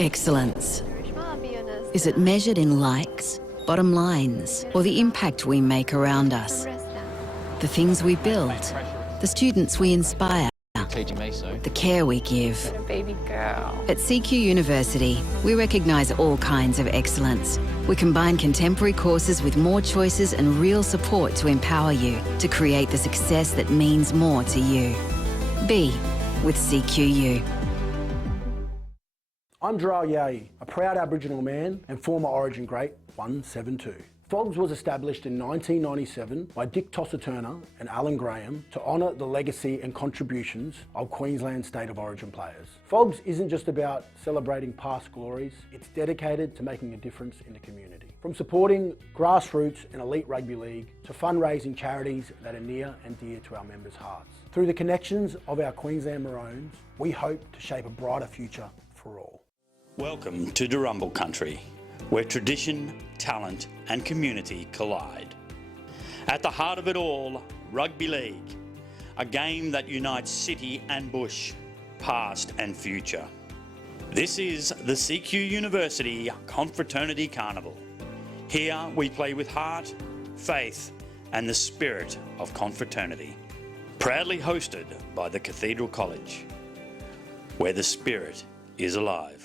Excellence. Is it measured in likes, bottom lines, or the impact we make around us? The things we build, the students we inspire, the care we give. Baby girl. At CQ University, we recognise all kinds of excellence. We combine contemporary courses with more choices and real support to empower you to create the success that means more to you. Be with CQU. I'm Jarrell Yahi, a proud Aboriginal man and former Origin great 172. FOGS was established in 1997 by Dick Tosser-Turner and Alan Graham to honour the legacy and contributions of Queensland State of Origin players. FOGS isn't just about celebrating past glories, it's dedicated to making a difference in the community. From supporting grassroots and elite rugby league to fundraising charities that are near and dear to our members' hearts. Through the connections of our Queensland Maroons, we hope to shape a brighter future for all. Welcome to Durumble Country, where tradition, talent and community collide. At the heart of it all, rugby league, a game that unites city and bush, past and future. This is the CQ University Confraternity Carnival. Here we play with heart, faith and the spirit of confraternity. Proudly hosted by the Cathedral College, where the spirit is alive.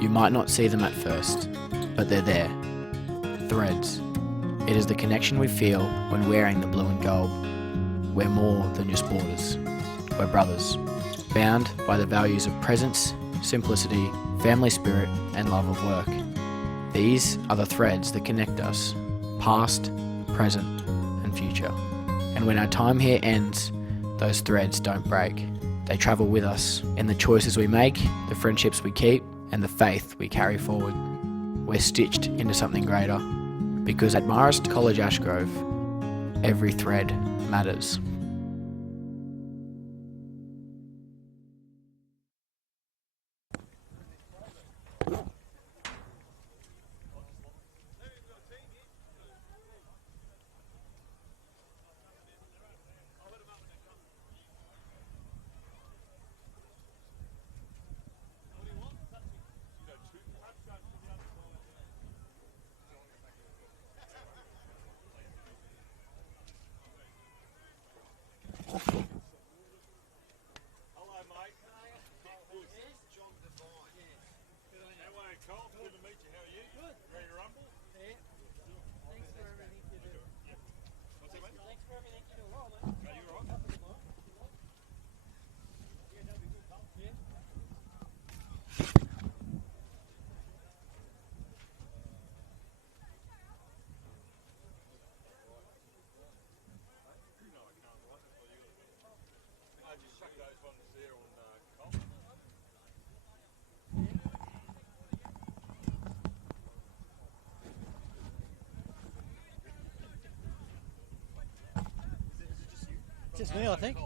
You might not see them at first, but they're there. Threads. It is the connection we feel when wearing the blue and gold. We're more than just borders. We're brothers, bound by the values of presence, simplicity, family spirit, and love of work. These are the threads that connect us, past, present, and future. And when our time here ends, those threads don't break. They travel with us in the choices we make, the friendships we keep, and the faith we carry forward. We're stitched into something greater, because at Marist College Ashgrove, every thread matters. Just me, I think.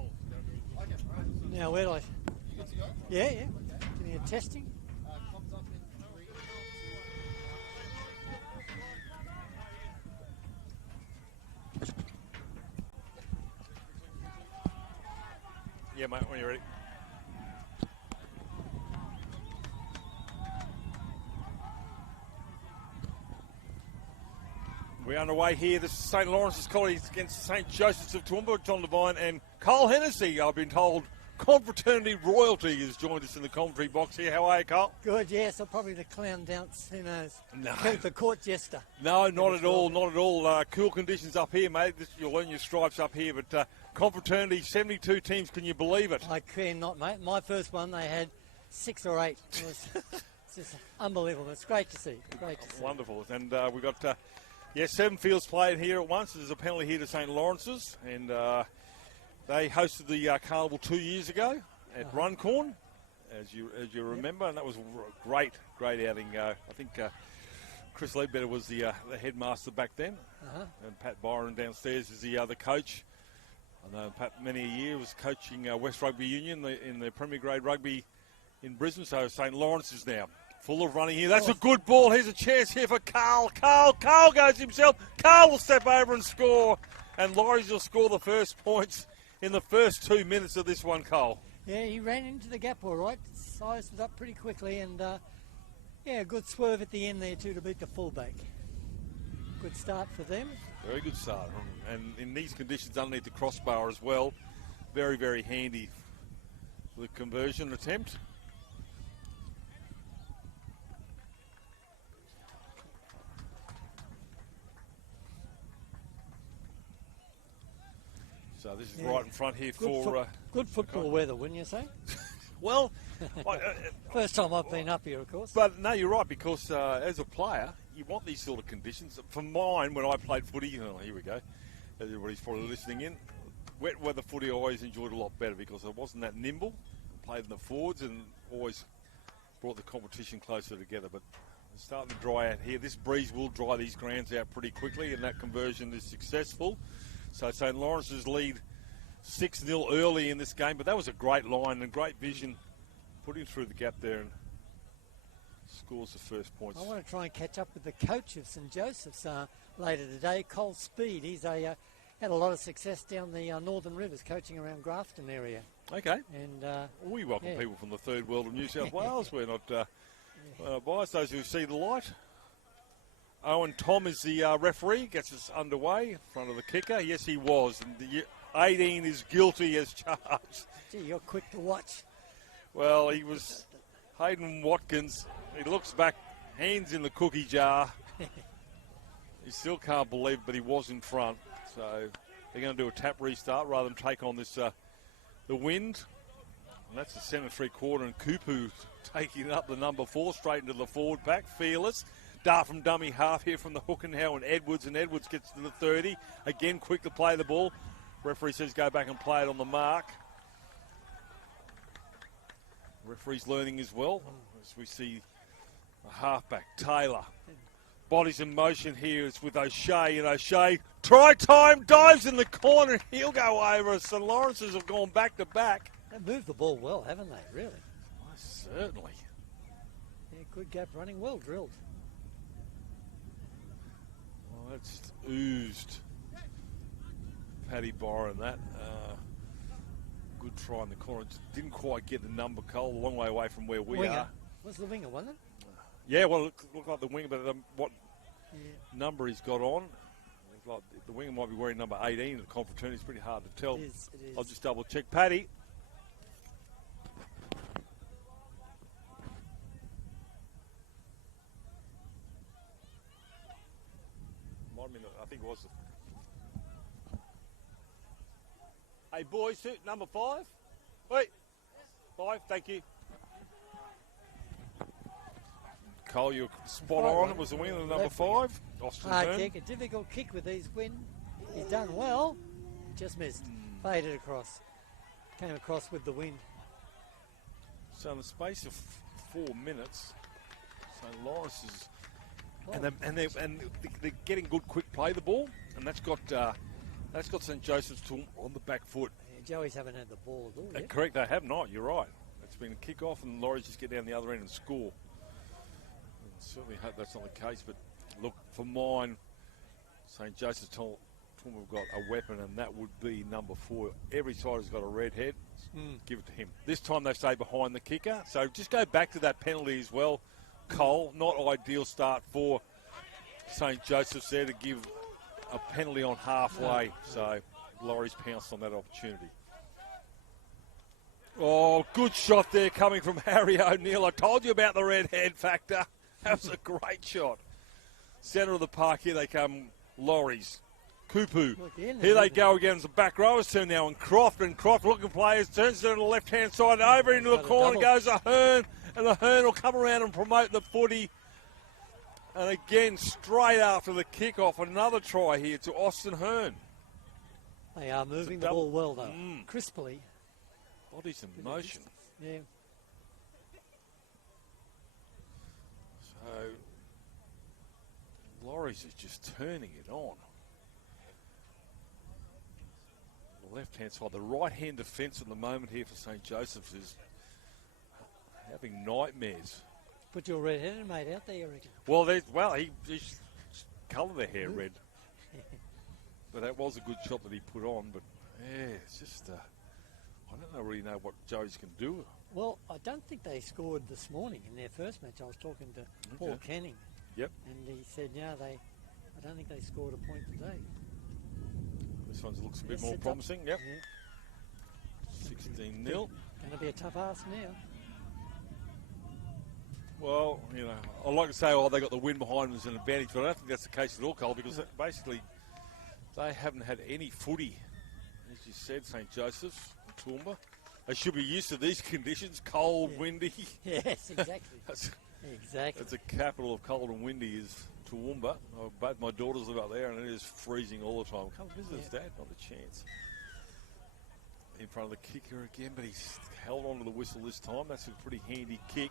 Now, where do I? Yeah. Give me a testing. Yeah, mate, when you're ready. We're underway here. This is St Lawrence's College against St Joseph's of Toowoomba. John Devine and Carl Hennessy, I've been told, confraternity royalty has joined us in the commentary box here. How are you, Carl? Good, yes. Or probably the clown dance. Who knows? No. The court jester. No, not at all. Not at all. Cool conditions up here, mate. You'll earn your stripes up here. But confraternity, 72 teams. Can you believe it? I cannot, mate. My first one, they had 6 or 8. It was it's just unbelievable. It's great to see. Great to see. Wonderful. And we've got 7 fields played here at once. There's a penalty here to St Lawrence's, and they hosted the carnival 2 years ago. at Runcorn, as you remember, and that was a great outing. I think Chris Leadbetter was the headmaster back then, and Pat Byron downstairs is the other coach. I know Pat many a year was coaching West Rugby Union in the Premier Grade Rugby in Brisbane, so St Laurence is now full of running here. That's a good ball. Here's a chance here for Carl. Carl goes himself. Carl will step over and score, and Laurence will score the first points in the first 2 minutes of this one, Carl. Yeah, he ran into the gap all right, sized it up pretty quickly, and a good swerve at the end there too to beat the fullback. Good start for them. Very good start, and in these conditions underneath the crossbar as well, very, very handy for the conversion attempt. So this is right in front here for... good football weather, wouldn't you say? Well... First time I've been up here, of course. But no, you're right, because as a player, you want these sort of conditions. For mine, when I played footy, here we go, everybody's probably listening in, wet weather footy I always enjoyed a lot better because I wasn't that nimble, played in the forwards and always brought the competition closer together. But it's starting to dry out here. This breeze will dry these grounds out pretty quickly, and that conversion is successful. So St Lawrence's lead 6-0 early in this game, but that was a great line and great vision, putting through the gap there and scores the first points. I want to try and catch up with the coach of St Joseph's later today, Cole Speed. He's had a lot of success down the Northern Rivers, coaching around Grafton area. Okay. And we welcome people from the third world of New South Wales. We're not biased, those who see the light. Owen Tom is the referee, gets us underway in front of the kicker. Yes, he was. And the 18 is guilty as charged. Gee, you're quick to watch. Well, he was Hayden Watkins. He looks back, hands in the cookie jar. He still can't believe it, but he was in front. So they're going to do a tap restart rather than take on this the wind. And that's the centre three-quarter, and Kupu taking up the number 4 straight into the forward pack. Fearless. Dart from dummy half here from the hook and how, and Edwards gets to the 30. Again, quick to play the ball. Referee says go back and play it on the mark. Referee's learning as well, as we see a halfback, Taylor. Bodies in motion here. It's with O'Shea, and O'Shea, try time, dives in the corner. He'll go over. St Lawrence's have gone back to back. They've moved the ball well, haven't they, really? Certainly. Yeah, good gap running, well drilled. Well, that's oozed Paddy Byron, that. Good try in the corner. Didn't quite get the number, Cole, a long way away from where we are. Was the winger, wasn't it? Yeah, well, it looked like the winger, but what number he's got on, like the winger might be wearing number 18 at the Confraternity. It's pretty hard to tell. It is. I'll just double check. Paddy. Might have been, I think it was. Hey, boys, number 5. Wait. 5, thank you. Cole, you're spot on. It was the winner of number 5. Austin Hearn. Kick, a difficult kick with these wind. He's done well. Just missed. Faded across. Came across with the wind. So in the space of 4 minutes, St Lawrence is, and they're getting good quick play the ball, and that's got St Joseph's on the back foot. Yeah, Joey's haven't had the ball at all yet. Correct, they have not. You're right. It's been a kick off, and Laurie just get down the other end and score. Certainly hope that's not the case, but look, for mine, St Joseph's have got a weapon, and that would be number 4. Every side has got a red head. Give it to him. This time they stay behind the kicker. So just go back to that penalty as well, Cole. Not ideal start for St Joseph's there to give a penalty on halfway. So Laurie's pounced on that opportunity. Oh, good shot there coming from Harry O'Neill. I told you about the red head factor. That was a great shot. Centre of the park, here they come, Laurie's. Kupu. Here they go again as the back rowers turn now, and Croft looking players, turns to the left-hand side, over into the corner goes Ahern, and Ahern will come around and promote the footy. And again, straight after the kick-off, another try here to Austin Hearn. They are moving the ball well, though. Crisply. Body's in Bit of motion. distance. Yeah. So, Laurence is just turning it on. The left-hand side. The right-hand defence at the moment here for St. Joseph's is having nightmares. Put your red-headed mate out there, you reckon? Well, he coloured their hair red. But that was a good shot that he put on. But, yeah, it's just... I don't really know what Joey's can do. Well, I don't think they scored this morning in their first match. I was talking to Paul Canning. Yep. And he said, I don't think they scored a point today. This one looks a bit Yes, more it's promising. up. Yep. Yeah. 16-0. Going to be a tough ask now. Well, I like to say, they got the win behind them as an advantage, but I don't think that's the case at all, Cole, because basically they haven't had any footy. As you said, St. Joseph's and Toowoomba. They should be used to these conditions, cold, windy. Yes, exactly. Exactly. That's a capital of cold and windy is Toowoomba. Both my daughters live up there, and it is freezing all the time. Come visit us, Dad. Not a chance. In front of the kicker again, but he's held on to the whistle this time. That's a pretty handy kick.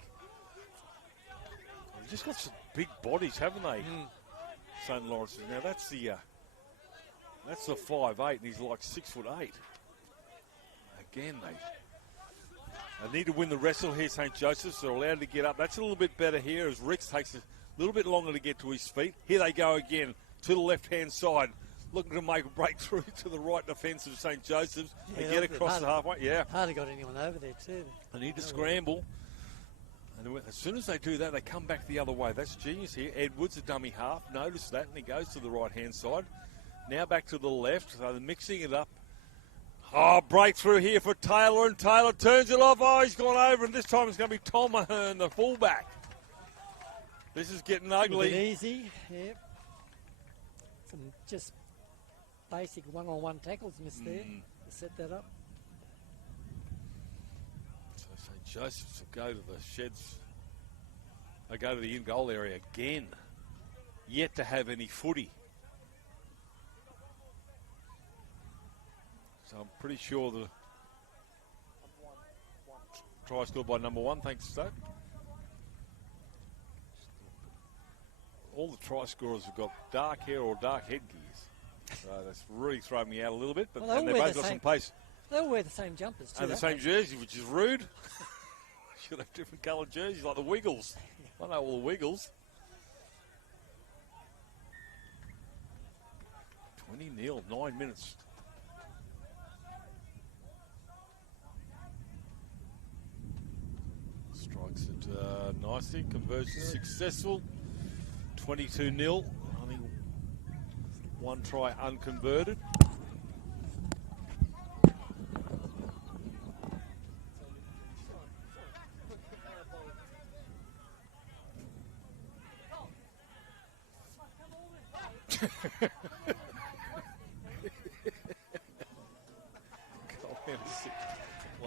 They've just got some big bodies, haven't they? St. Laurence. Now that's the 5'8", and he's like 6'8". Again, they need to win the wrestle here, St. Joseph's. They're allowed to get up. That's a little bit better here as Ricks takes a little bit longer to get to his feet. Here they go again to the left-hand side, looking to make a breakthrough to the right defence of St. Joseph's. They get across the halfway. Yeah. Hardly got anyone over there too. They need to scramble. And as soon as they do that, they come back the other way. That's genius here. Edwards, a dummy half, noticed that, and he goes to the right-hand side. Now back to the left, so they're mixing it up. Oh, breakthrough here for Taylor, and Taylor turns it off. Oh, he's gone over, and this time it's going to be Tom Ahern, the fullback. This is getting ugly. A bit easy, yeah. Some just basic one-on-one tackles missed there to set that up. So St. Joseph's will go to the sheds. They go to the in-goal area again. Yet to have any footy. So I'm pretty sure the try scored by number 1. Thanks, Stoke. All the try scorers have got dark hair or dark headgears. So that's really thrown me out a little bit. But Well, and they've both got some pace. They all wear the same jumpers too. And the same jersey, which is rude. Should have different coloured jerseys like the Wiggles. I know all the Wiggles. 20-0, 9 minutes. Strikes it nicely. Conversion successful. 22-0. Only one try unconverted.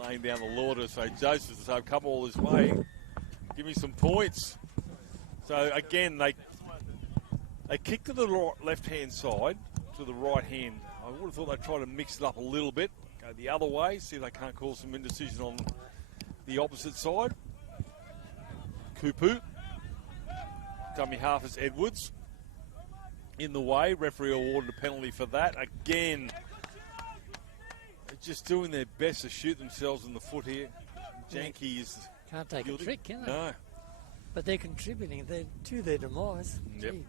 Laying down the law to say Joseph, so come all this way. Give me some points. So again, they kick to the left-hand side, to the right hand. I would have thought they'd try to mix it up a little bit, go the other way, see if they can't cause some indecision on the opposite side. Kupu. Dummy half is Edwards. In the way, referee awarded a penalty for that. Again, they're just doing their best to shoot themselves in the foot here. Janke is can't take guilty. a trick, can they? No. But they're contributing to their demise. Yep. Gee.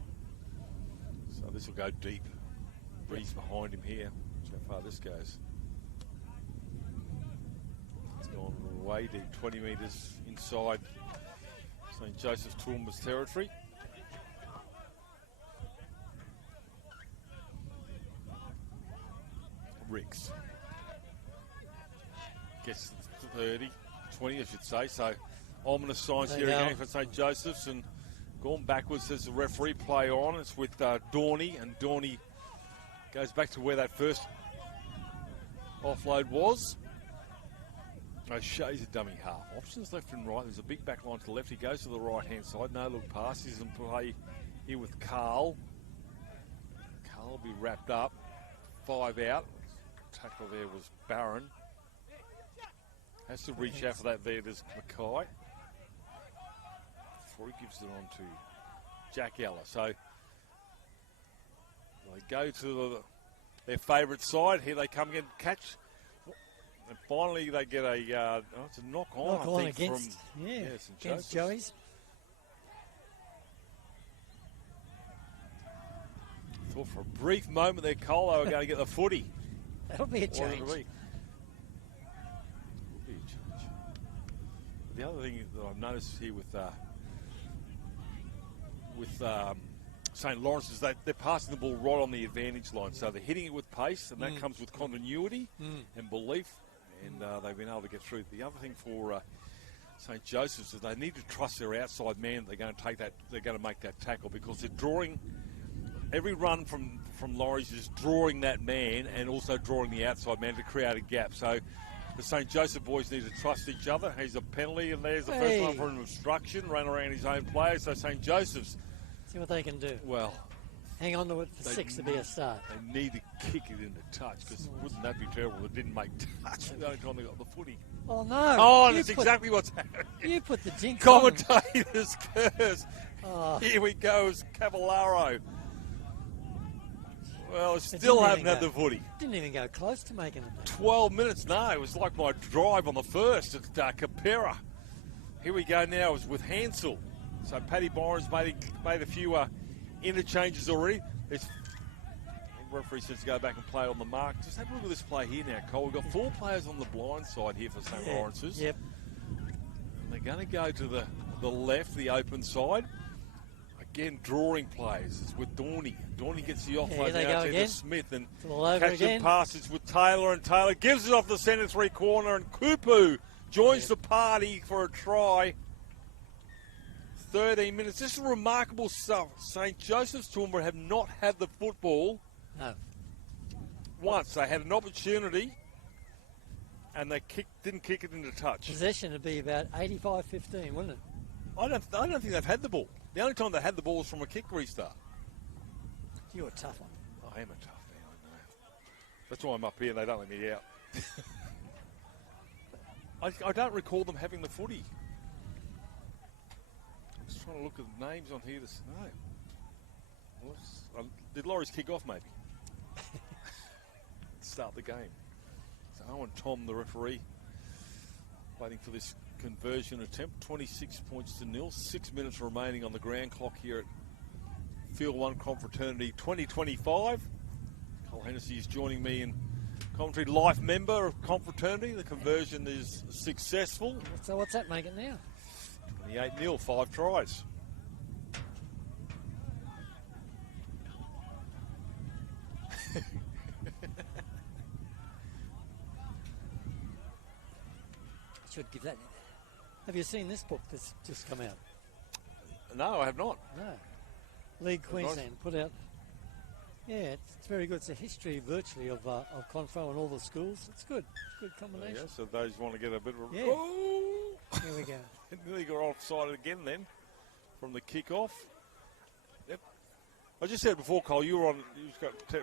So this will go deep. Breeze behind him here. That's how far this goes. It's gone way deep, 20 metres inside St. Joseph's Toowoomba's territory. Ricks gets to 30, 20 I should say, so ominous signs here again for St. Joseph's, and gone backwards as the referee. Play on. It's with Dorney, and Dorney goes back to where that first offload was. O'Shea's a dummy half. Options left and right. There's a big back line to the left. He goes to the right-hand side. No look pass. He's in play here with Carl. Carl will be wrapped up. 5 out. Tackle there was Barron. Has to reach out for that there. There's Mackay. Before he gives it on to Jack Ella. So they go to their favourite side. Here they come again, catch. And finally they get a, it's a knock on, I think, against, from against Joseph's. Joey's. Thought for a brief moment there, Cole, they were going to get the footy. That'll be a change. Will be a change. The other thing that I've noticed here with St. Laurence is they're passing the ball right on the advantage line. So they're hitting it with pace, and that comes with continuity and belief, and they've been able to get through. The other thing for St. Joseph's is they need to trust their outside man. They're going to take that. They're going to make that tackle because they're drawing. Every run from Laurence is drawing that man and also drawing the outside man to create a gap. So the St. Joseph boys need to trust each other. Here's a penalty, and there's the first one for an obstruction, ran around his own player. So St. Joseph's. See what they can do. Well, hang on to it for 6 to be a start. They need to kick it into touch, because wouldn't that be terrible if it didn't make touch the only time they got the footy? Oh, no. Oh, that's exactly what's happening. You put the jinx on. Commentators curse. Oh. Here we go, as Cavallaro. Well, still haven't had the footy. Didn't even go close to making it. 12 minutes, no. It was like my drive on the first at Capera. Here we go now, is with Hansel. So Paddy Byron's made a few interchanges already. The referee says to go back and play on the mark. Just have a look at this play here now, Cole. We've got 4 players on the blind side here for St. Lawrence's. Yep. And they're going to go to the left, the open side. Again, drawing plays. It's with Dorney. Dorney gets the offload now to Smith, and catching passes with Taylor, and Taylor gives it off the centre 3 corner, and Kupu joins the party for a try. 13 minutes. This is remarkable stuff. St. Joseph's Toowoomba have not had the football once. They had an opportunity, and they didn't kick it into touch. Possession would be about 85-15, wouldn't it? I don't think they've had the ball. The only time they had the ball was from a kick restart. You're a tough one. I am a tough man, I know. That's why I'm up here and they don't let me out. I don't recall them having the footy. I'm just trying to look at the names on here. No. Did Laurie's kick off, maybe? Start the game. So Owen Tom, the referee, waiting for this conversion attempt. 26 points to 0. 6 minutes remaining on the ground clock here at Field 1 Confraternity 2025. Cole Hennessy is joining me in commentary, life member of Confraternity. The conversion is successful. So what's that make it now? 28-0, 5 tries. Should give that. Have you seen this book that's just come out? No, I have not. No. League Queensland put out. Yeah, it's very good. It's a history virtually of Confro and all the schools. It's good. It's a good combination. Yeah, so those want to get a bit of a... Yeah. Oh! Here we go. Nearly got offside again then from the kick-off. Yep. I just said before, Cole, you were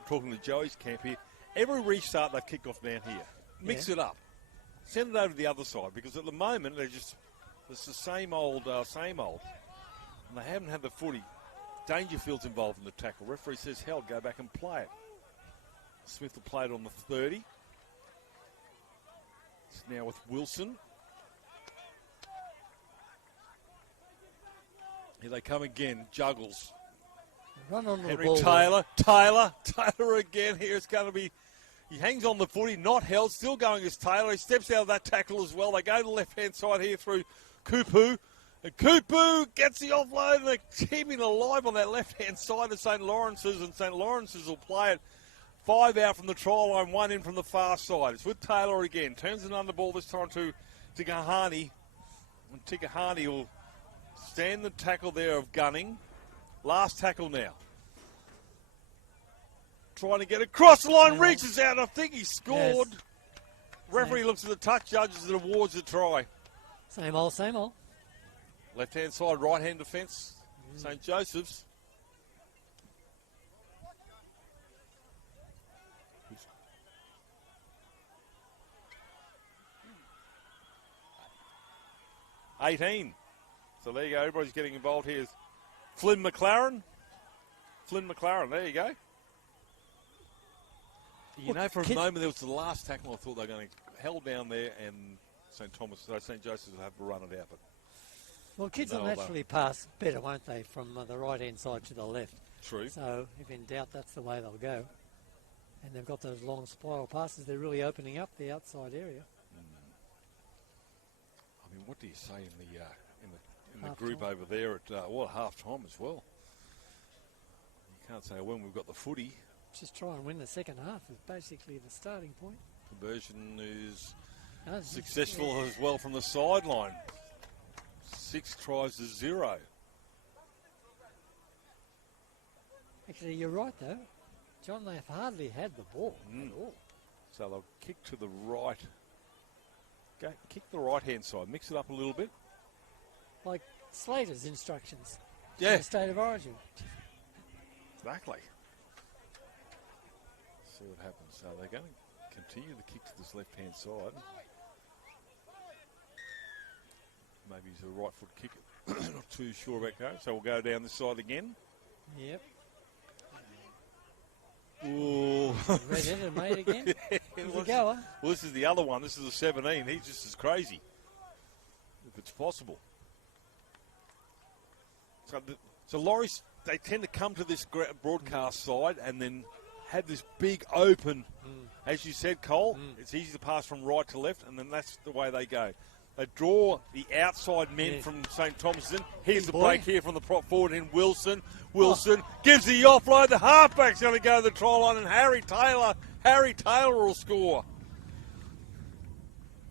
talking to Joey's camp here. Every restart, they kick off down here. Mix it up. Send it over to the other side, because at the moment it's the same old. And they haven't had the footy. Dangerfield's involved in the tackle. Referee says, hell, go back and play it. Smith will play it on the 30. It's now with Wilson. Here they come again. Juggles. Run on the Henry ball. Taylor again. Here it's going to be. He hangs on the footy, not held, still going as Taylor. He steps out of that tackle as well. They go to the left-hand side here through Kupu. And Kupu gets the offload, and they're keeping alive on that left-hand side of St. Lawrence's, and St. Lawrence's will play it 5 out from the try line, 1 in from the far side. It's with Taylor again. Turns an underball this time to Tikahani. And Tikahani will stand the tackle there of Gunning. Last tackle now. Trying to get across the line, reaches out. I think he scored. Yes. Referee looks at the touch, judges and awards the try. Same old, same old. Left-hand side, right-hand defence. St. Joseph's. 18. So there you go. Everybody's getting involved here. Flynn McLaren, there you go. You know, for a moment, there was the last tackle. I thought they were going to held down there, and St. Joseph's will have to run it out. But well, kids will naturally pass better, won't they, from the right-hand side to the left? True. So if in doubt, that's the way they'll go. And they've got those long spiral passes. They're really opening up the outside area. I mean, what do you say in the group over there at half time as well? You can't say when we've got the footy. Just try and win the second half is basically the starting point. Conversion is successful as well from the sideline. 6 tries to 0. Actually, you're right though, John. They've hardly had the ball at all. So they'll kick to the right. Kick the right-hand side. Mix it up a little bit. Like Slater's instructions. Yeah. In the State of Origin. Exactly. See what happens. So they're going to continue to kick to this left-hand side. Maybe he's a right foot kicker. Not too sure about that. So we'll go down this side again. Yep. Ooh. Red-headed mate again. Here's a goer. Well, this is the other one. This is a 17. He's just as crazy, if it's possible. So Laurence, they tend to come to this broadcast side and then have this big open, as you said, Cole. It's easy to pass from right to left, and then that's the way they go. They draw the outside men from St. Thomas in. Here's the break here from the prop forward in Wilson. Wilson gives the offload. The halfback's going to go to the try line, and Harry Taylor will score.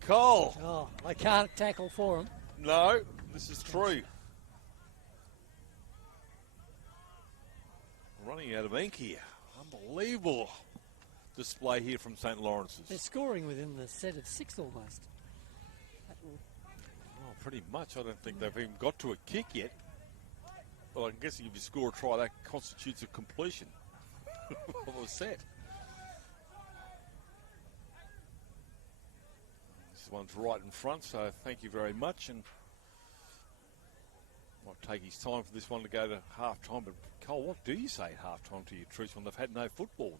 Cole. Oh, I can't tackle for him. No, this is true. Running out of ink here. Unbelievable display here from St. Lawrence's. They're scoring within the set of 6 almost. Oh, pretty much. I don't think they've even got to a kick yet. Well, I'm guessing if you score a try, that constitutes a completion of a set. This one's right in front, so thank you very much. And might take his time for this one to go to half-time. But, Cole, what do you say at half-time to your troops when they've had no football?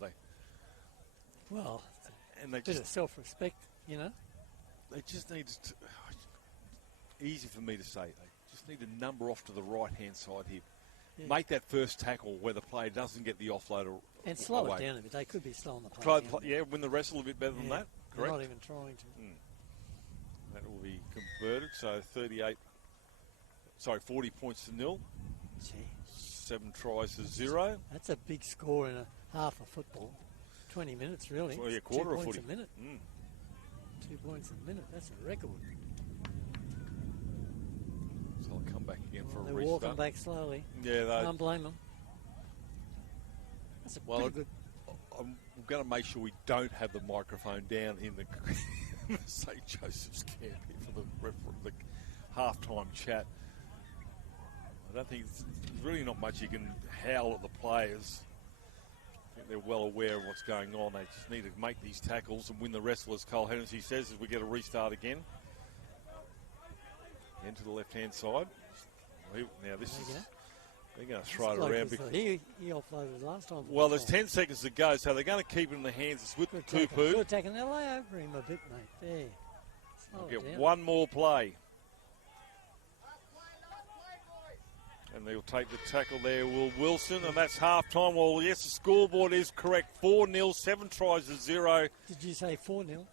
Well, and they bit of self-respect, you know. They just need to... Easy for me to say. They just need to number off to the right-hand side here. Yeah. Make that first tackle where the player doesn't get the offload and slow away. it down a bit. They could be slowing the play. Win the wrestle a bit better than that. Correct. Not even trying to. That will be converted. So 40 points to 0. Gee. 7 tries to 0. That's a big score in a half of football. 20 minutes, really. Well, quarter 2 of points footy. a minute. 2 points a minute. That's a record. So I'll come back again for a they're restart. walking back slowly. Yeah, they can't blame them. That's a pretty good. I'm going to make sure we don't have the microphone down in the St. Joseph's camp here for the halftime chat. I don't think there's really not much you can howl at the players. I think they're well aware of what's going on. They just need to make these tackles and win the wrestle, as Cole Hennessy says, as we get a restart again. Into the left-hand side. Now this is... They're going to throw it around. He offloaded last time. Well, there's 10 seconds to go, so they're going to keep it in the hands. It's with Tupu. Good tackle. They'll lay over him a bit, mate. There. We'll get one more play. And they'll take the tackle there, Will Wilson, and that's half-time. Well, yes, the scoreboard is correct. 4-0, 7 tries to 0. Did you say 4-0?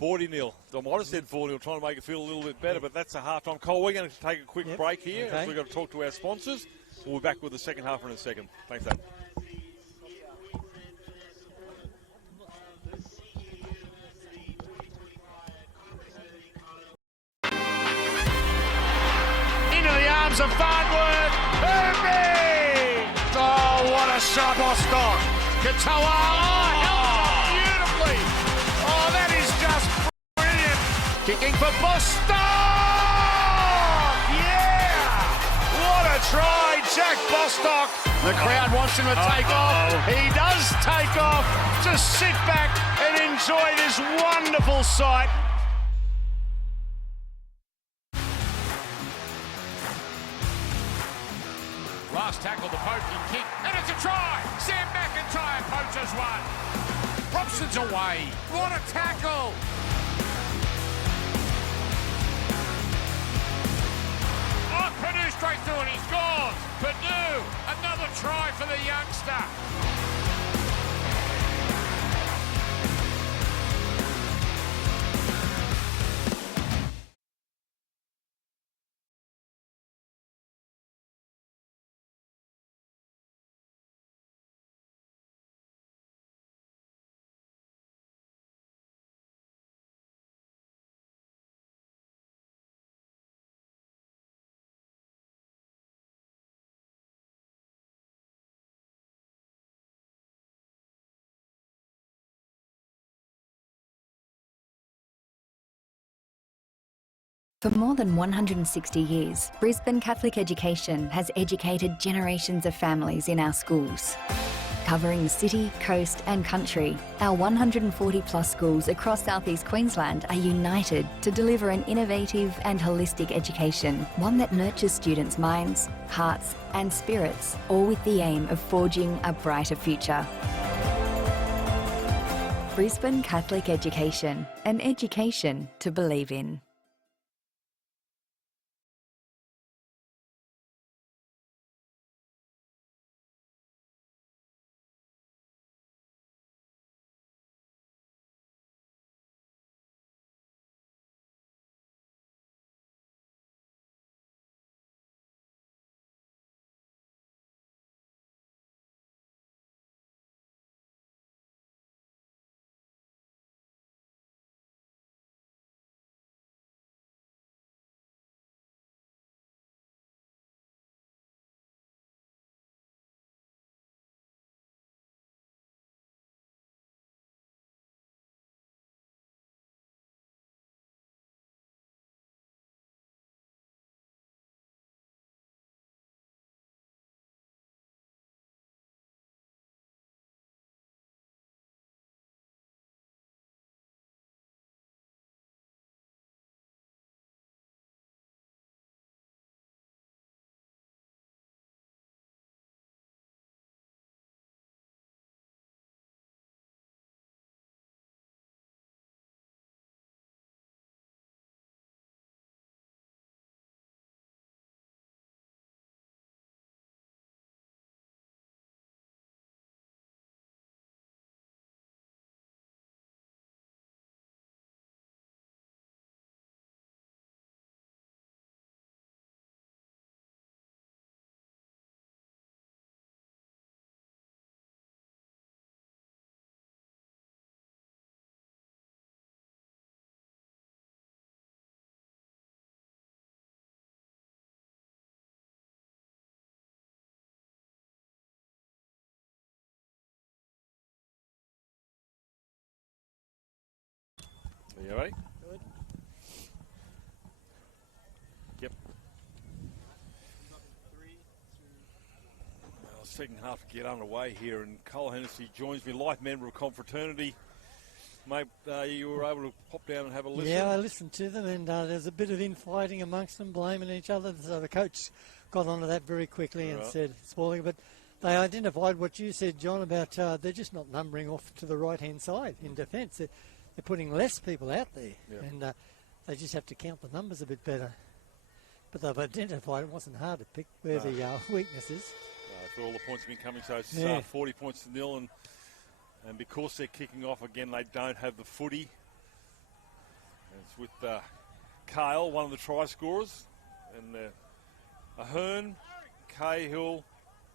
40-0. I might have said 4-0, trying to make it feel a little bit better, but that's a half-time. Cole, we're going to take a quick break here as we've got to talk to our sponsors. We'll be back with the second half in a second. Thanks, Dave. Into the arms of Farnworth. Herbie! Oh, what a shot, Bostock. Katoa. Oh, held it beautifully. Oh, that is just brilliant. Kicking for Bostock. What a try, Jack Bostock. The crowd wants him to take off. He does take off. Just sit back and enjoy this wonderful sight. poking kick, and it's a try. Sam McIntyre poaches one. Robson's away. What a tackle. Oh, Purdue straight through and he scores. Purdue, another try for the youngster. For more than 160 years, Brisbane Catholic Education has educated generations of families in our schools. Covering the city, coast and country, our 140-plus schools across southeast Queensland are united to deliver an innovative and holistic education, one that nurtures students' minds, hearts and spirits, all with the aim of forging a brighter future. Brisbane Catholic Education, an education to believe in. Are you ready? Good. Yep. Well, second half to get underway here, and Cole Hennessy joins me, life member of Confraternity. Mate, you were able to pop down and have a listen? Yeah, I listened to them, and there's a bit of infighting amongst them, blaming each other. So the coach got onto that very quickly and said it's spoiling. But they identified what you said, John, about they're just not numbering off to the right-hand side in defence. They're putting less people out there, and they just have to count the numbers a bit better. But they've identified it wasn't hard to pick where the weakness is. That's where all the points have been coming. So it's 40 points to nil, and because they're kicking off again, they don't have the footy. And it's with Kale, one of the try scorers, and Ahern, Cahill,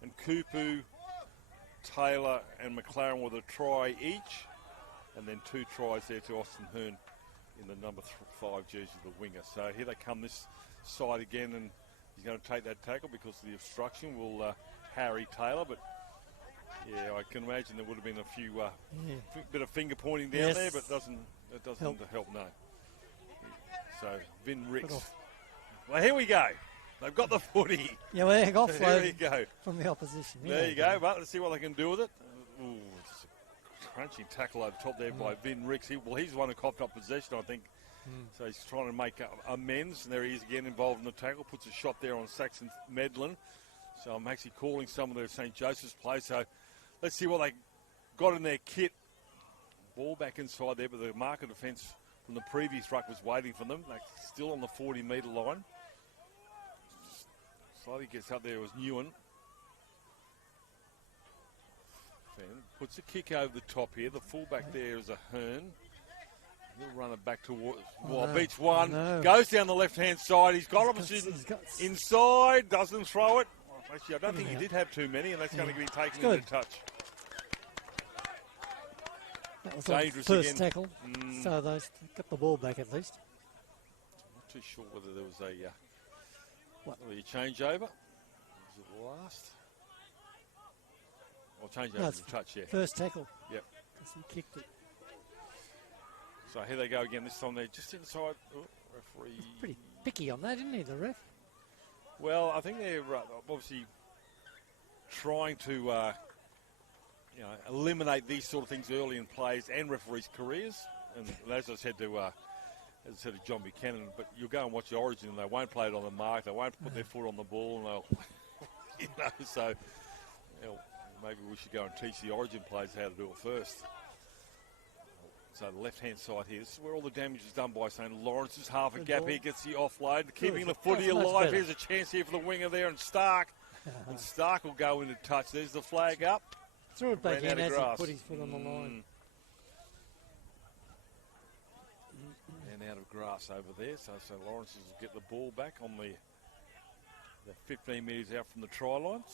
and Kupu, Taylor, and McLaren with a try each. And then 2 tries there to Austin Hearn in the number 5 jersey, the winger. So here they come this side again, and he's going to take that tackle because the obstruction will harry Taylor. But yeah, I can imagine there would have been a few bit of finger pointing down there, but it doesn't help, no. So Vin Ricks. Well, here we go. They've got the footy. Yeah, well, they got there you go from the opposition. There you go. But let's see what they can do with it. Ooh, it's a crunching tackle over top there by Vin Ricks. He's the one who coughed up possession, I think. So he's trying to make amends, and there he is again involved in the tackle. Puts a shot there on Saxon Medlin. So I'm actually calling some of the St. Joseph's players. So let's see what they got in their kit. Ball back inside there, but the marker defence from the previous ruck was waiting for them. They're still on the 40-metre line. Slightly gets up there was Newen. Puts a kick over the top here. The fullback there is a Hearn. He'll run it back towards beats one. No. Goes down the left-hand side. He's got opposition inside. Doesn't throw it. Actually, I don't think he did have too many, and that's going to be taken into touch. That was dangerous the first again. tackle. So they got the ball back at least. Not too sure whether there was a changeover. Was it last? Or changeover No, to touch, yeah. First tackle. Yep. Because he kicked it. So here they go again. This time they're just inside. Oh, referee. Pretty picky on that, isn't he, the ref? Well, I think they're obviously trying to eliminate these sort of things early in players and referees' careers. And as I said to John Buchanan, but you'll go and watch the Origin and they won't play it on the mark. They won't put their foot on the ball. And they'll, so maybe we should go and teach the Origin players how to do it first. So the left-hand side here, this is where all the damage is done by St. Laurence. Is half a gap here, gets the offload, keeping the footy alive. Here's a chance here for the winger there, and Stark. And Stark will go into touch. There's the flag up. Threw it back in as he grass. put his foot on the line. And out of grass over there. So St. Laurence will get the ball back on the 15 metres out from the try line.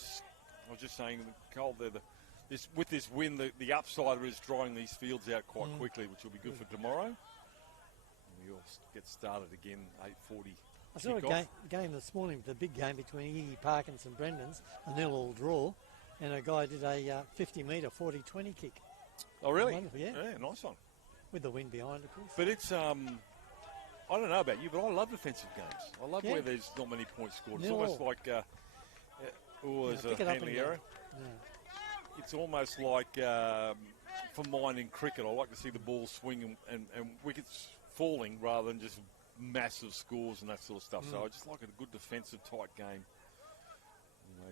I was just saying, Cole, with this win, the upsider is drying these fields out quite quickly, which will be good for tomorrow. And we'll get started again, 8:40. I saw a game this morning, the big game between Iggy Parkins and Brendan's, a 0-0 draw, and a guy did a 50-metre 40-20 kick. Oh, really? Wonderful, yeah. Nice one. With the wind behind, of course. But it's, I don't know about you, but I love defensive games. I love where there's not many points scored. It's almost like, there's a handling error. No. It's almost like, for mine in cricket, I like to see the ball swing and wickets falling rather than just massive scores and that sort of stuff. So I just like a good defensive tight game.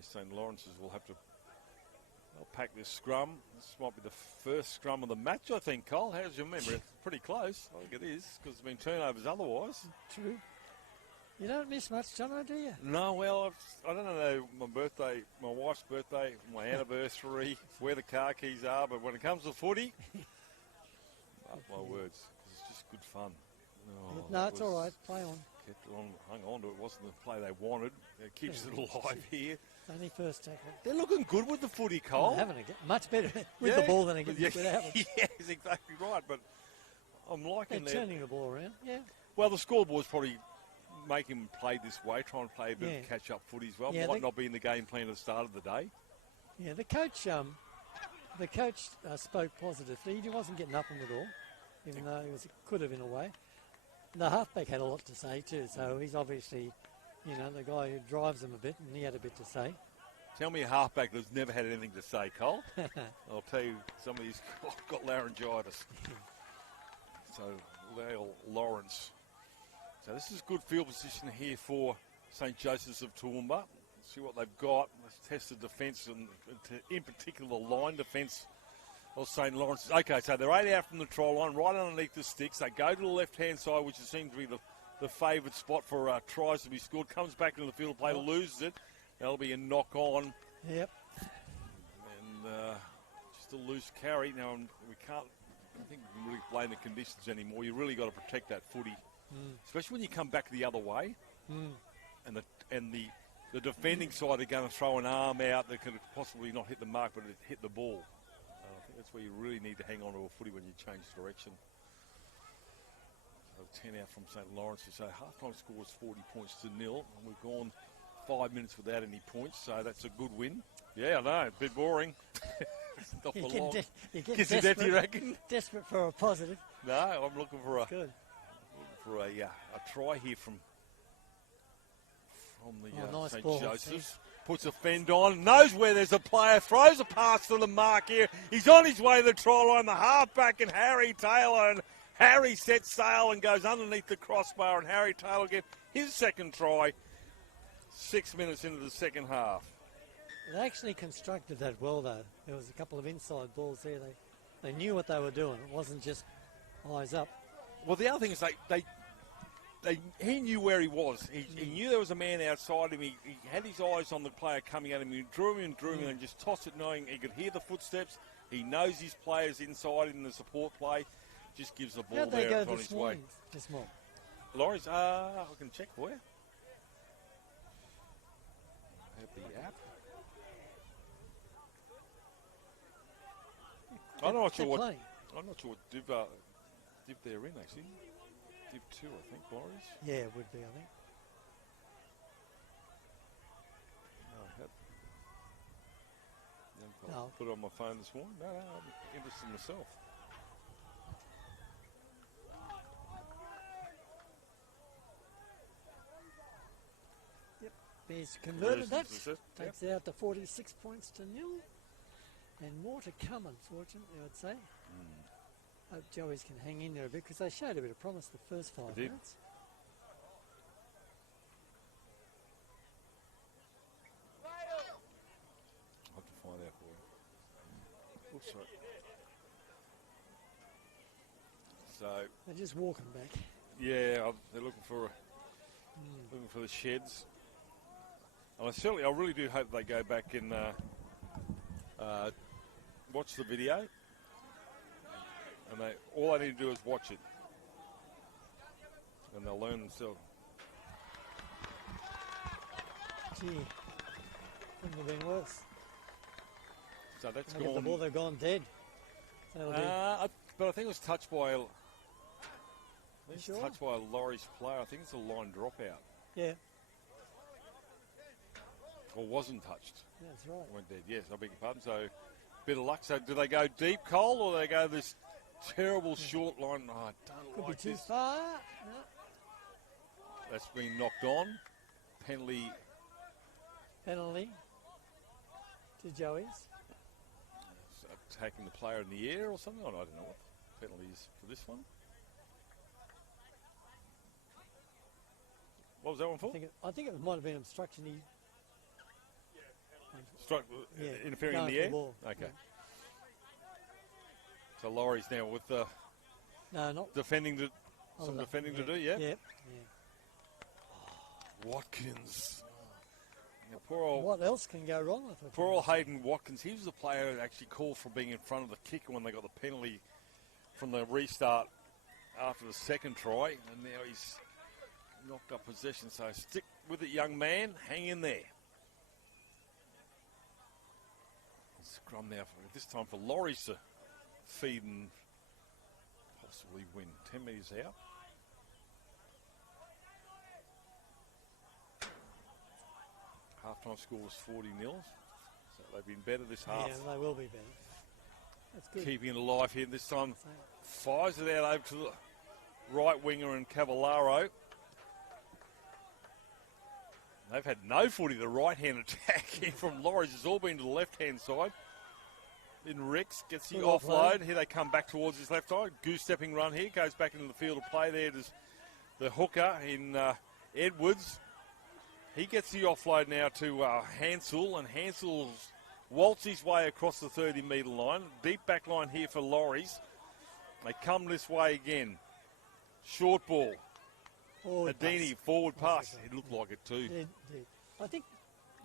St. Lawrence's will have to pack this scrum. This might be the first scrum of the match, I think, Cole. How does you remember? It's pretty close. I think it is, because there's been turnovers otherwise. True. You don't miss much, Jono, do you? No, well, I don't know my birthday, my wife's birthday, my anniversary, where the car keys are, but when it comes to footy, mark my words, because it's just good fun. Oh, no, it's all right. Play on. Hung on to it. It wasn't the play they wanted. It keeps it alive here. Only first tackle. They're looking good with the footy, Cole. They're having much better with the ball than against without it. Yes, exactly right. But I'm liking They're turning the ball around. Yeah. Well, the scoreboard's probably make him play this way, try and play a bit of catch-up footy as well. Might not be in the game plan at the start of the day. Yeah, the coach spoke positively. He wasn't getting up on it all, even though he could have in a way. The halfback had a lot to say too, so he's obviously, the guy who drives them a bit, and he had a bit to say. Tell me a halfback that's never had anything to say, Cole. I'll tell you, some of these got laryngitis. So, Laurence. So this is good field position here for St. Joseph's of Toowoomba. Let's see what they've got. Let's test the defence, and in particular the line defence of St. Lawrence. Okay, so they're 8 out from the try line, right underneath the sticks. They go to the left-hand side, which seems to be the favoured spot for tries to be scored. Comes back into the field of play, loses it. That'll be a knock-on. Yep. And just a loose carry. Now, we can't, I think, really blame the conditions anymore. You really got to protect that footy. Especially when you come back the other way, and the defending side are going to throw an arm out that could possibly not hit the mark, but it hit the ball. I think that's where you really need to hang on to a footy when you change direction. So 10 out from St. Lawrence. So half-time score was 40 points to 0, and we've gone 5 minutes without any points, so that's a good win. Yeah, I know, a bit boring. Not for long. You get desperate, you reckon? Desperate for a positive. No, I'm looking for a... Good. For a try here from the nice St. ball, Joseph's. Puts a fend on, knows where there's a player, throws a pass to the mark here. He's on his way to the try line, the halfback and Harry Taylor, and Harry sets sail and goes underneath the crossbar, and Harry Taylor gets his second try 6 minutes into the second half. They actually constructed that well, though. There was a couple of inside balls there. They knew what they were doing. It wasn't just eyes up. Well, the other thing is he knew where he was. He knew there was a man outside him. He had his eyes on the player coming at him. He drew him and just tossed it, knowing he could hear the footsteps. He knows his players inside in the support play. Just gives the ball How'd there they go on this his way. morning? This morning? Laurence, I can check for you. Have the app. I'm not sure what div they're in actually. Div 2, I think, Boris. Yeah, it would be, I think. No, put it on my phone this morning. No, I'm interested in myself. Yep, Bears converted that. Takes out the 46 points to 0. And more to come, unfortunately, I would say. Hope Joey's can hang in there a bit because they showed a bit of promise the first 5 minutes. I'll have to find out for you. Oops, sorry. So they're just walking back. Yeah, they're looking for the sheds. And I really do hope they go back and watch the video. And all they need to do is watch it. And they'll learn themselves. Gee, couldn't have been worse. So that's gone. gone. The ball, they've gone dead. But I think it was touched by Sure? touched by a Laurence player. I think it's a line dropout. Yeah. Or wasn't touched. That's right. Went dead. Yes, I beg your pardon. So, bit of luck. So, do they go deep, Cole, or do they go this terrible short line? Oh, I don't Could like be too this. far. No. That's been knocked on. Penalty. To Joey's. Attacking the player in the air or something. I don't know what the penalty is for this one. What was that one for? I think it might have been obstruction. Interfering in the air? Okay. Yeah. So Laurie's now with the defending to do, yeah? Yeah. Watkins. Yeah, poor old, what else can go wrong with it? poor old Hayden Watkins. He was the player that actually called for being in front of the kicker when they got the penalty from the restart after the second try. And now he's knocked up possession. So stick with it, young man. Hang in there. Scrum now, this time for Laurence to feed and possibly win. 10 metres out. Half-time score was 40-0. So they've been better this half. Yeah, they will be better. That's good. Keeping it alive here. This time fires it out over to the right winger and Cavallaro. They've had no footy. The right-hand attack here from Laurence has all been to the left-hand side. In Rex gets the offload. Here they come back towards his left side. Goose-stepping run here. Goes back into the field of play there. There's the hooker in Edwards. He gets the offload now to Hansel. And Hansel waltzes his way across the 30-metre line. Deep back line here for Laurence. They come this way again. Short ball. Adini, forward pass. It looked like it too. I think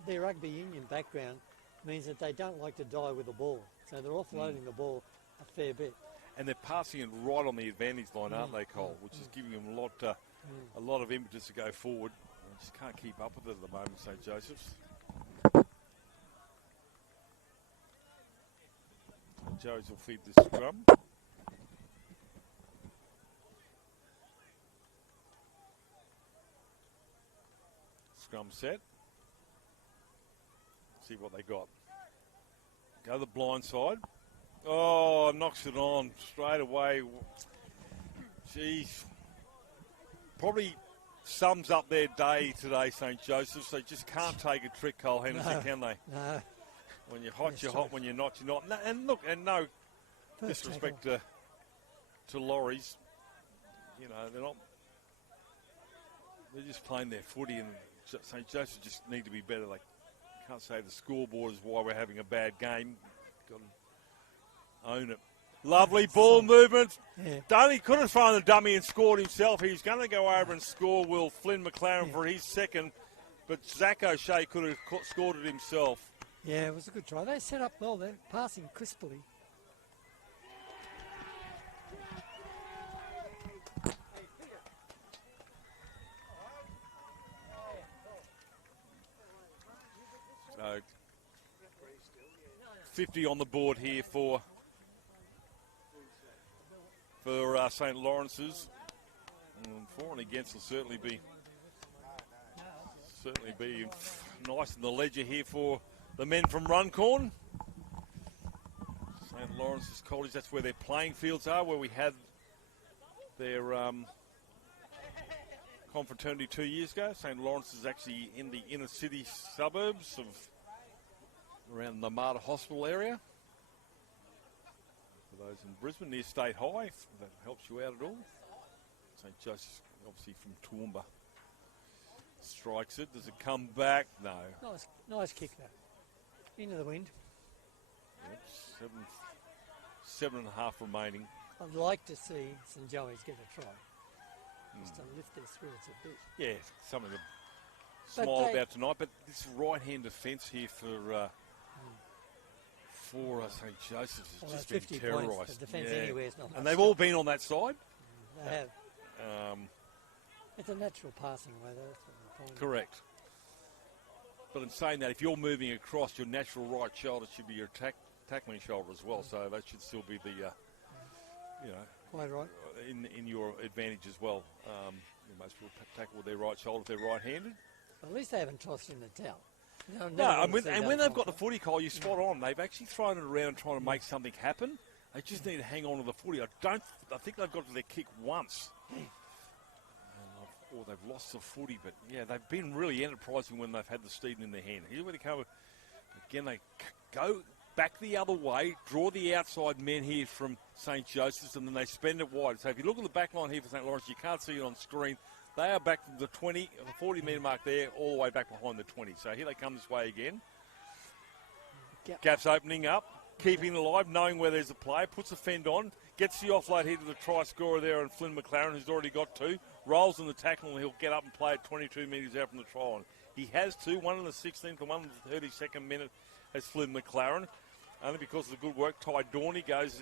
their rugby union background means that they don't like to die with the ball. So they're offloading the ball a fair bit. And they're passing it right on the advantage line, aren't they, Cole? Which is giving them a lot of impetus to go forward. They just can't keep up with it at the moment, St. Joseph's. Joes will feed this scrum. Scrum set. See what they got. Go to the blind side. Oh, knocks it on straight away. Jeez. Probably sums up their day today, St. Joseph's. They just can't take a trick, Cole Henderson, can they? No. When you're hot, you're hot. When you're not, you're not. And look, and no disrespect to Laurie's. You know, they're just playing their footy, and St. Joseph's just need to be better. They can't say the scoreboard is why we're having a bad game. Got to own it. Lovely ball movement. Yeah. He could have thrown the dummy and scored himself. He's going to go over and score, will Flynn McLaren, for his second. But Zach O'Shea could have scored it himself. Yeah, it was a good try. They set up well. They're passing crisply. So 50 on the board here for St. Lawrence's. For and against will certainly be nice in the ledger here for the men from Runcorn. St. Lawrence's College, that's where their playing fields are, where we had their confraternity 2 years ago. St. Lawrence is actually in the inner city suburbs of around the Mater Hospital area. For those in Brisbane, near State High, if that helps you out at all. St. Joseph's, obviously from Toowoomba, strikes it. Does it come back? No. Nice kick though. Into the wind. Yep, 7.5 remaining. I'd like to see St. Joey's get a try. Just to lift their spirits a bit. Yeah, something to smile about tonight. But this right-hand defence here for St. Joseph's has just been terrorised. The defence anywhere is not. And they've all been on that side. They have. It's a natural passing way, though. That's what I'm pointing. Correct. But in saying that, if you're moving across, your natural right shoulder should be your tackling shoulder as well. So that should still be the, quite right. In your advantage as well. Most people tackle with their right shoulder if they're right-handed. At least they haven't tossed in the towel. And when they've got the footy, Cole, you're spot on. They've actually thrown it around trying to make something happen. They just need to hang on to the footy. I think they've got to their kick once. Or they've lost the footy, but yeah, they've been really enterprising when they've had the Steeden in their hand. Here's where they come. Again, they go back the other way, draw the outside men here from St. Joseph's, and then they spend it wide. So if you look at the back line here for St. Lawrence, you can't see it on screen. They are back from the 20, the 40-metre mark there, all the way back behind the 20. So here they come this way again. Gap's opening up, keeping it alive, knowing where there's a player, puts a fend on, gets the offload here to the try scorer there, and Flynn McLaren, who's already got two, rolls in the tackle, and he'll get up and play it 22 metres out from the try line. He has two, one in the 16th and one in the 32nd minute as Flynn McLaren. Only because of the good work, Ty Dorney goes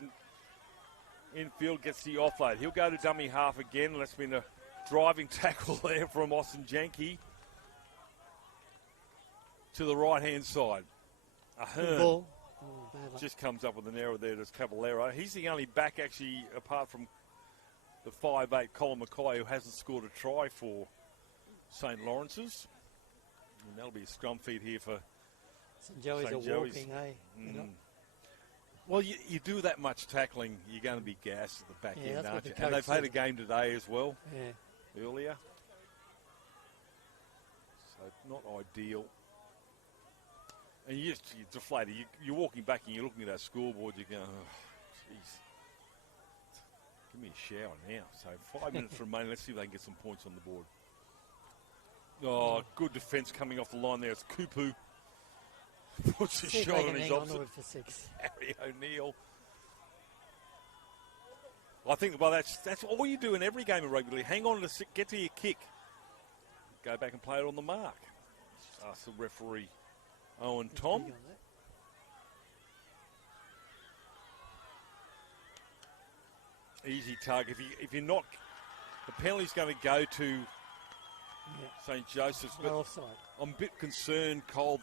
infield, gets the offload. He'll go to dummy half again, and that's been a driving tackle there from Austin Janke to the right-hand side. Ahern just comes up with an error there. There's Caballero. He's the only back, actually, apart from the 5'8", Colin Mackay, who hasn't scored a try for St. Lawrence's. And that'll be a scrum feed here for St. Joey's. Walking, eh? Well, you do that much tackling, you're going to be gassed at the back end, aren't you? And they've had a game today as well, earlier. So not ideal. And you're deflated. You're walking back and you're looking at that scoreboard, you're going, oh, jeez. Give me a shower now. So 5 minutes remaining. Let's see if they can get some points on the board. Oh, good defence coming off the line there. It's Kupu. Puts a shot on his opposite. For 6. Harry O'Neill. I think, well, that's all you do in every game of rugby league. Hang on to get to your kick. Go back and play it on the mark. Ask the referee, Owen Tom. Easy tug. If you're not, the penalty's going to go to St. Joseph's. But offside. I'm a bit concerned, Cole.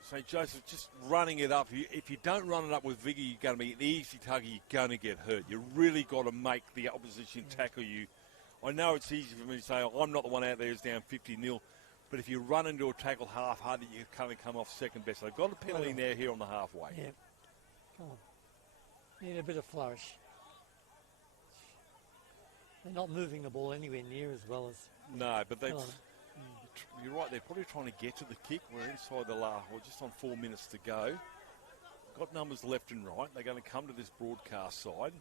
St. Joseph just running it up. If you don't run it up with vigour, you're going to be an easy tugger. You're going to get hurt. You really got to make the opposition tackle you. I know it's easy for me to say, I'm not the one out there who's down 50-0. But if you run into a tackle half-hard, you kind of come off second best. They've got a penalty now here on the halfway. Yeah. Come on. Need a bit of flourish. They're not moving the ball anywhere near as well as... No, but they've... You're right, they're probably trying to get to the kick. We're inside the last, just on 4 minutes to go. Got numbers left and right. They're going to come to this broadcast side.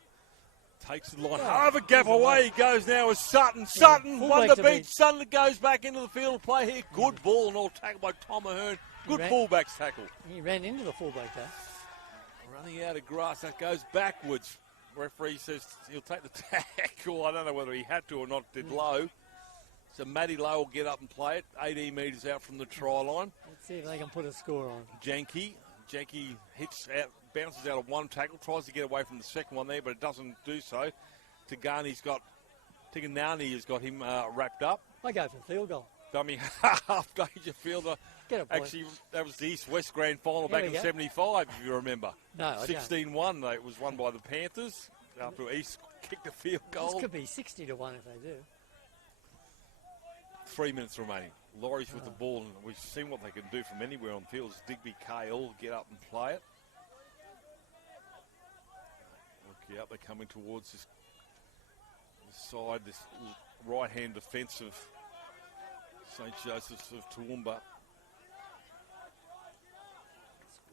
Takes the line. Over gap away. He goes now with Sutton. Sutton won the beat. Sutton goes back into the field of play here. Good ball and all tackle by Tom Ahern. Good fullback's tackle. He ran into the fullback there. Running out of grass. That goes backwards. Referee says he'll take the tackle. I don't know whether he had to or not. Did Lowe. So Matty Lowe will get up and play it. 18 metres out from the try line. Let's see if they can put a score on. Janke hits out, bounces out of one tackle, tries to get away from the second one there, but it doesn't do so. Tiganani has got him wrapped up. I go for field goal. Dummy half danger fielder. Get a point. Actually, that was the East-West Grand Final back in 75, if you remember. No, 16-1. It was won by the Panthers after East kicked a field goal. This could be 60-1 if they do. 3 minutes remaining. Laurence with the ball, and we've seen what they can do from anywhere on the field. Digby Kale get up and play it. Okay, up they're coming towards this side, this right-hand defence of St. Joseph's of Toowoomba.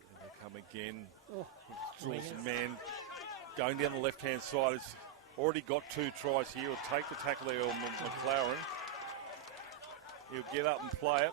And they come again. Dawson man going down the left-hand side. Has already got 2 tries here. He'll take the tackle there on McLaren. He'll get up and play it.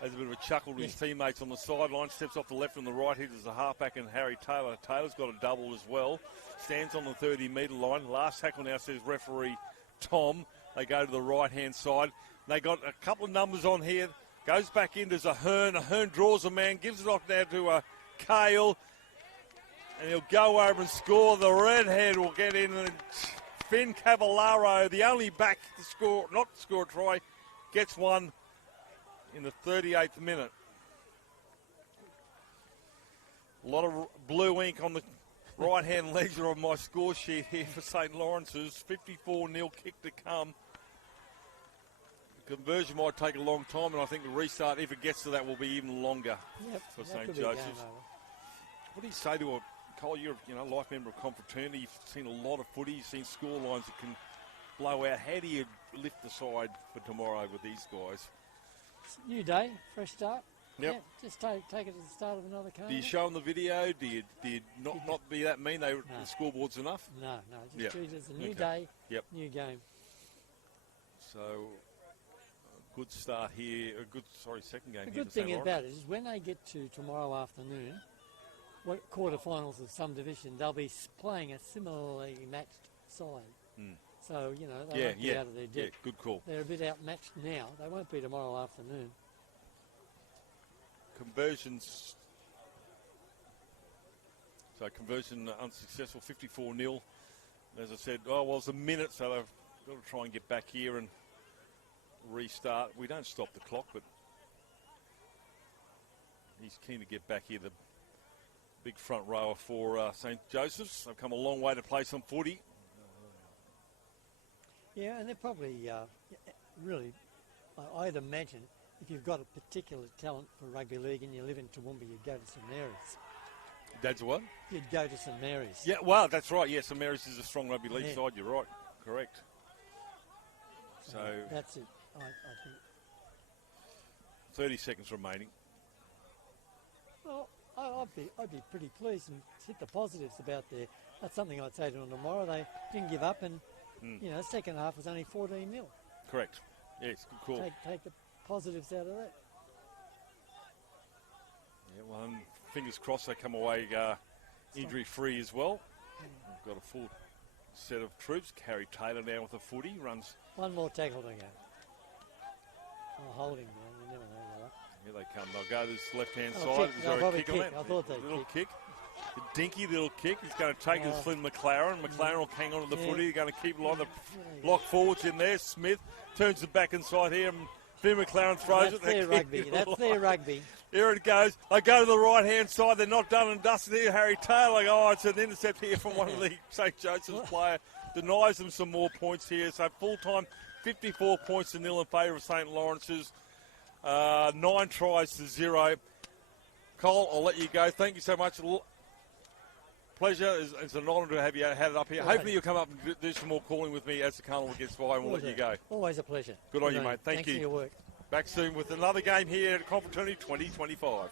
Has a bit of a chuckle to his teammates on the sideline. Steps off the left and the right. Hits the halfback and Harry Taylor. Taylor's got a double as well. Stands on the 30-metre line. Last tackle now, says referee Tom. They go to the right-hand side. They got a couple of numbers on here. Goes back in. There's Ahern. Ahern draws a man. Gives it off now to Kale. And he'll go over and score. The redhead will get in. And Finn Cavallaro, the only back to score, not to score a try, gets one in the 38th minute. A lot of blue ink on the right-hand ledger of my score sheet here for St. Lawrence's. 54-0 kick to come. The conversion might take a long time, and I think the restart, if it gets to that, will be even longer for St. Joseph's. What do you say to Cole? You're a life member of Confraternity. You've seen a lot of footy. You've seen score lines that can blow out. How do you lift the side for tomorrow with these guys? New day, fresh start. Yep. Yeah, just take it as the start of another carnival. Do you show them the video? Do you not be that mean? The scoreboard's enough? No, just treat it as a new day, new game. So, a good start here. Second game here. The good thing about it is when they get to tomorrow afternoon, quarterfinals of some division, they'll be playing a similarly matched side. So, they won't be out of their depth. Yeah, good call. They're a bit outmatched now. They won't be tomorrow afternoon. Conversions. So conversion unsuccessful, 54-0. As I said, it's a minute, so they've got to try and get back here and restart. We don't stop the clock, but he's keen to get back here. The big front rower for St. Joseph's. They've come a long way to play some footy. Yeah, and they're probably really, I'd imagine, if you've got a particular talent for rugby league and you live in Toowoomba, you'd go to St Mary's. That's what? You'd go to St Mary's. Yeah, well, that's right. Yeah, St Mary's is a strong rugby league side. You're right. Correct. So that's it, I think. 30 seconds remaining. Well, I'd be pretty pleased and hit the positives about there. That's something I'd say to them tomorrow. They didn't give up and, second half was only 14-0. Correct. Yes, good call. Take the positives out of that. Yeah, well, fingers crossed they come away injury-free as well. We've got a full set of troops. Harry Taylor now with a footy. Runs. One more tackle to go. Holding, man. You never know that. Here they come. They'll go to this left-hand side. Is there a kick on that? I thought they'd little kick. A dinky little kick. He's going to take it to Flynn McLaren. McLaren will hang on to the footy. He's going to keep a lot of the block forwards in there. Smith turns it back inside here. And Flynn McLaren throws it. Their rugby. That's their rugby. Here it goes. They go to the right-hand side. They're not done and dusted here. Harry Taylor. It's an intercept here from one of the St. Joseph's player. Denies them some more points here. So full-time, 54 points to 0 in favour of St. Lawrence's. 9 tries to 0. Cole, I'll let you go. Thank you so much. Pleasure. It's an honour to have you had it up here. Hopefully you'll come up and do some more calling with me as the carnival gets by, and we'll let you go. Always a pleasure. Good on you, mate. Thank you. Thanks for your work. Back soon with another game here at Confraternity 2025.